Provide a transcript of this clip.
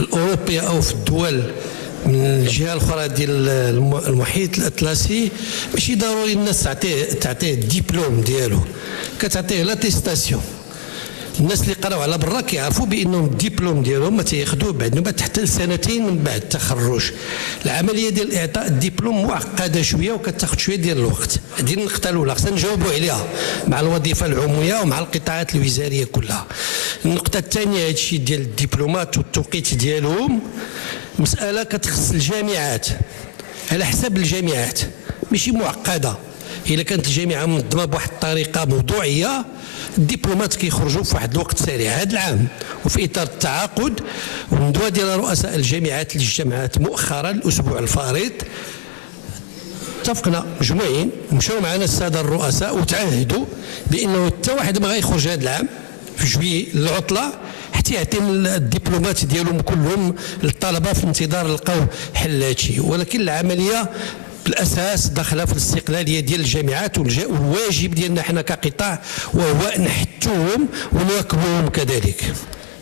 الاوروبيه او في الدول من الجهه الاخرى ديال المحيط الاطلسي ماشي ضروري الناس تعطيه الدبلوم ديالو، كتعطيه لاتيستاسيون. الناس اللي قراو على برا كيعرفوا بانهم الدبلوم ديالهم ما تياخذوه بعد حتى لسنتين من بعد التخرج. العمليه ديال اعطاء الدبلوم معقده شويه وكتاخذ شويه ديال الوقت. هذه النقطه الاولى خصنا نجاوبوا عليها مع الوظيفه العموميه ومع القطاعات الوزاريه كلها. النقطه الثانيه هذا الشيء ديال الدبلومات والتوقيت ديالهم مساله كتخص الجامعات على حسب الجامعات، ماشي معقده. الا كانت الجامعه منظمه بواحد الطريقه موضوعيه الدبلومات كيخرجوا في واحد الوقت سريع. هذا العام وفي اطار التعاقد والندوه ديال رؤساء الجامعات اللي اجتمعت مؤخرا الاسبوع الفارط، اتفقنا مجموعين مشاو معنا الساده الرؤساء وتعهدوا بانه حتى واحد ما غيخرج هذا العام في جوي العطله حتى يعطي الدبلومات ديالهم كلهم للطلبه في انتظار لقاو حل هذا الشيء. ولكن العمليه بالاساس داخله في الاستقلاليه ديال الجامعات، والواجب ديالنا حنا كقطاع وهو نحتوهم ونواكبوهم كذلك.